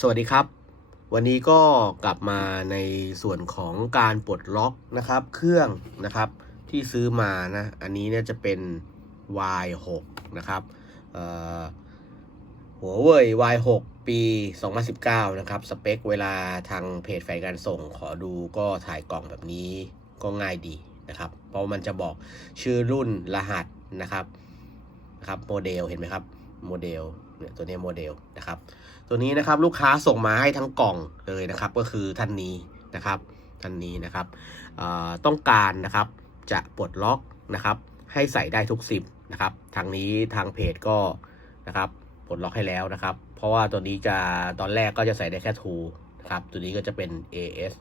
สวัสดีครับ วันนี้ก็กลับมาในส่วนของการปลดล็อกนะครับ เครื่องนะครับที่ซื้อมานะอันนี้เนี่ยจะเป็น Y6 นะครับหัวเว่ย Y6 ปี 2019 นะครับ สเปคเวลาทางเพจแฟนการส่งขอดูก็ถ่ายกล่องแบบนี้ก็ง่ายดีนะครับ เพราะมันจะบอกชื่อรุ่นรหัสนะครับนะครับโมเดลเห็นไหมครับโมเดล เนี่ยตัวนี้โมเดลนะครับ ตัวนี้นะครับลูกค้าส่งมาให้ทั้งกล่องเลยนะครับ ก็คือท่านนี้นะครับท่านนี้นะครับต้องการนะครับจะปลดล็อกนะครับให้ใส่ได้ทุกซิมนะครับทางนี้ทางเพจก็นะครับปลดล็อกให้แล้วนะครับ เพราะว่าตัวนี้จะตอนแรกก็จะใส่ได้แค่2นะครับตัวนี้ก็จะเป็น AS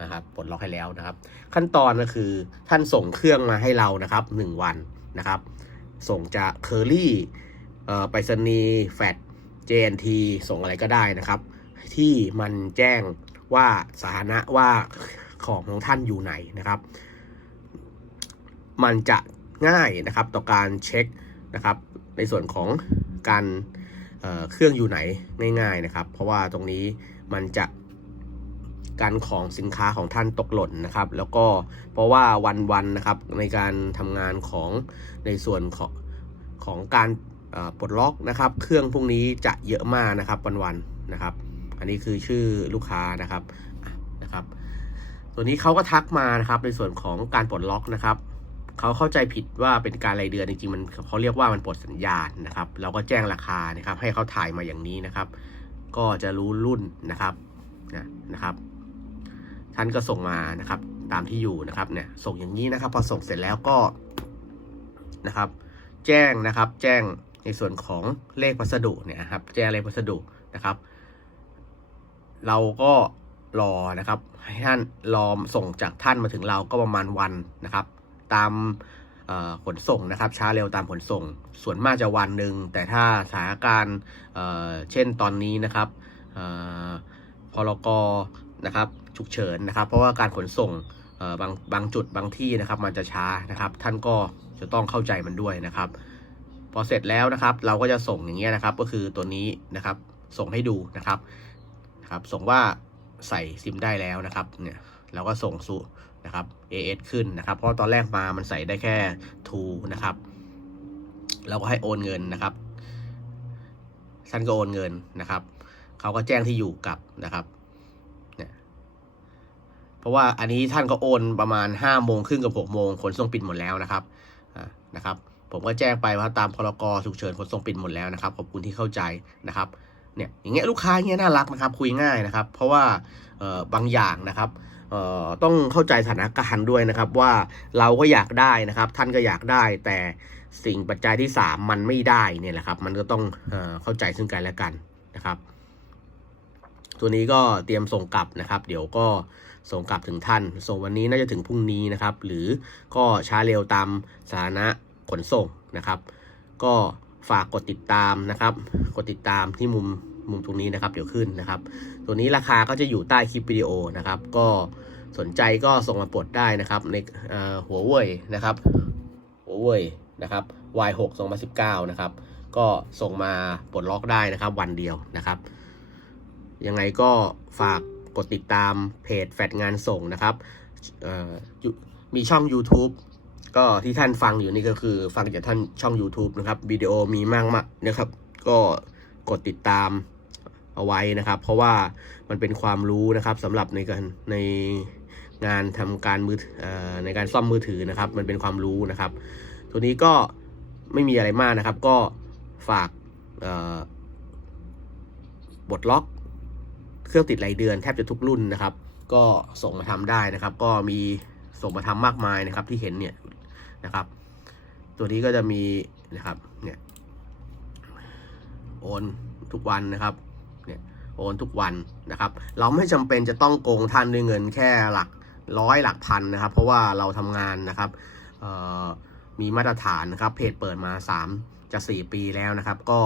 นะครับปลดล็อกให้แล้วนะครับ ขั้นตอนก็คือท่านส่งเครื่องมาให้เรานะครับ 1 วันนะครับ ส่งจากเคอรี่ ไปรษณีย์แฟด JNT ส่งอะไรก็ได้นะครับ ที่มันแจ้งว่าสถานะว่าของของท่านอยู่ไหนนะครับ มันจะง่ายนะครับต่อการเช็คนะครับ ในส่วนของการเเครื่องอยู่ไหนง่ายๆนะครับ เพราะว่าตรงนี้มันจะการของสินค้าของท่านตกหล่นนะครับ แล้วก็เพราะว่าวันๆนนะครับในการทำงานของในส่วนของของการ ปลดล็อกนะครับ เครื่องพวกนี้จะเยอะมากนะครับวันๆนะครับ อันนี้คือชื่อลูกค้านะครับนะครับ ตัวนี้เขาก็ทักมานะครับในส่วนของการปลดล็อกนะครับเขาเข้าใจผิดว่าเป็นการรายเดือนจริงๆมันเขาเรียกว่ามันปลดสัญญาณนะครับ เราก็แจ้งราคานะครับ ให้เขาถ่ายมาอย่างนี้นะครับ ก็จะรู้รุ่นนะครับนะนะครับ ท่านก็ส่งมานะครับ ตามที่อยู่นะครับเนี่ยส่งอย่างนี้นะครับ พอส่งเสร็จแล้วก็นะครับ แจ้งนะครับ แจ้ง ในส่วนของเลขพัสดุเนี่ยครับแจ้งเลขพัสดุนะครับ เราก็รอนะครับ ให้ท่านรอส่งจากท่านมาถึงเราก็ประมาณวันนะครับ ตามขนส่งนะครับ ช้าเร็วตามขนส่ง ส่วนมากจะวันหนึ่งแต่ถ้าสถานการณ์เช่นตอนนี้นะครับเอ่อพรกนะครับฉุกเฉินนะครับ เพราะว่าการขนส่งบางบางจุดบางที่นะครับ มันจะช้านะครับ ท่านก็จะต้องเข้าใจมันด้วยนะครับ พอเสร็จแล้วนะครับ เราก็จะส่งอย่างเงี้ยนะครับ ก็คือตัวนี้นะครับ ส่งให้ดูนะครับนะครับ ส่งว่าใส่ซิมได้แล้วนะครับ เนี่ยเราก็ส่งสู่นะครับ AS ขึ้นนะครับ เพราะตอนแรกมามันใส่ได้แค่2นะครับ เราก็ให้โอนเงินนะครับท่านก็โอนเงินนะครับ เขาก็แจ้งที่อยู่กลับนะครับเนี่ยเพราะว่าอันนี้ท่านก็โอนประมาณ5้าโมงครึ่งกับ6กโมงขนส่งปิดหมดแล้วนะครับอ่านะครับ ผมก็แจ้งไปว่าตามพรกฉุกเฉินขนส่งปิดหมดแล้วนะครับ ขอบคุณที่เข้าใจนะครับเนี่ยอย่างเงี้ยลูกค้าเงี้ยน่ารักนะครับคุยง่ายนะครับ เพราะว่าบางอย่างนะครับต้องเข้าใจสถานการณ์ด้วยนะครับว่าเราก็อยากได้นะครับ ท่านก็อยากได้ แต่สิ่งปัจจัยที่สามมันไม่ได้เนี่ยแหละครับ มันก็ต้องเออเข้าใจซึ่งกันและกันนะครับ ตัวนี้ก็เตรียมส่งกลับนะครับ เดี๋ยวก็ส่งกลับถึงท่าน ส่งวันนี้น่าจะถึงพรุ่งนี้นะครับ หรือก็ช้าเร็วตามสถานะ ขนส่งนะครับ ก็ฝากกดติดตามนะครับ กดติดตามที่มุมมุมตรงนี้นะครับ เดี๋ยวขึ้นนะครับ ตัวนี้ราคาก็จะอยู่ใต้คลิปวิดีโอนะครับ ก็สนใจก็ส่งมาปลดได้นะครับ ในหัวเว่ยนะครับ หัวเว่ยนะครับ Y6 2019 นะครับ ก็ส่งมาปลดล็อกได้นะครับ วันเดียวนะครับ ยังไงก็ฝากกดติดตามเพจแฟดงานส่งนะครับมีช่อง YouTube ก็ที่ท่านฟังอยู่นี่ก็คือฟังจากท่านช่อง YouTube นะครับวิดีโอมีมากมากนะครับ ก็กดติดตามเอาไว้นะครับ เพราะว่ามันเป็นความรู้นะครับสำหรับในการในงานทำการมือในการซ่อมมือถือนะครับ มันเป็นความรู้นะครับ ตัวนี้ก็ไม่มีอะไรมากนะครับ ก็ฝากบทล็อก เครื่องติดรายเดือนแทบจะทุกรุ่นนะครับ ก็ส่งมาทำได้นะครับ ก็มีส่งมาทำมากมายนะครับที่เห็นเนี่ย นะครับ ตัวนี้ก็จะมีนะครับเนี่ยโอนทุกวันนะครับเนี่ยโอนทุกวันนะครับ เราไม่จำเป็นจะต้องโกงท่านด้วยเงินแค่หลักร้อยหลักพันนะครับ เพราะว่าเราทำงานนะครับมีมาตรฐานนะครับ เพจเปิดมา 3 จะ 4 ปีแล้วนะครับ ก็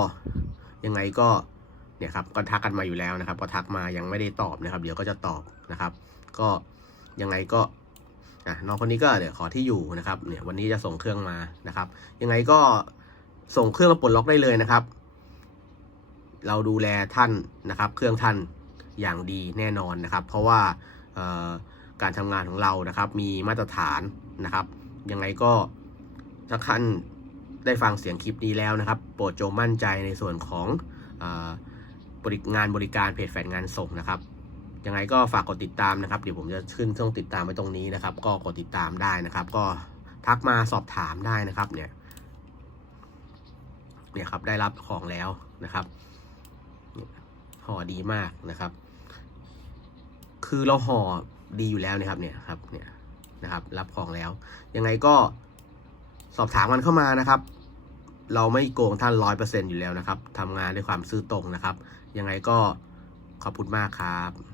ยังไงก็เนี่ยครับก็ทักกันมาอยู่แล้วนะครับพอทักมายังไม่ได้ตอบนะครับ เดี๋ยวก็จะตอบนะครับ ก็ยังไงก็ อะน้องคนนี้ก็เดี๋ยวขอที่อยู่นะครับเนี่ยวันนี้จะส่งเครื่องมานะครับ ยังไงก็ส่งเครื่องมาปลดล็อกได้เลยนะครับ เราดูแลท่านนะครับ เครื่องท่านอย่างดีแน่นอนนะครับ เพราะว่าการทำงานของเรานะครับ มีมาตรฐานนะครับ ยังไงก็ถ้าท่านได้ฟังเสียงคลิปนี้แล้วนะครับ โปรดจงมั่นใจในส่วนของออบริงานบริการเพจแฟนงานส่งนะครับ ยังไงก็ฝากกดติดตามนะครับ เดี๋ยวผมจะขึ้นช่องติดตามไว้ตรงนี้นะครับ ก็กดติดตามได้นะครับ ก็ทักมาสอบถามได้นะครับ เนี่ย เนี่ยครับได้รับของแล้วนะครับห่อดีมากนะครับ คือเราห่อดีอยู่แล้วนะครับ เนี่ยครับ เนี่ยนะครับ รับของแล้ว ยังไงก็สอบถามกันเข้ามานะครับ เราไม่โกงท่านร้อยเปอร์เซ็นอยู่แล้วนะครับทำงานด้วยความซื่อตรงนะครับ ยังไงก็ขอบคุณมากครับ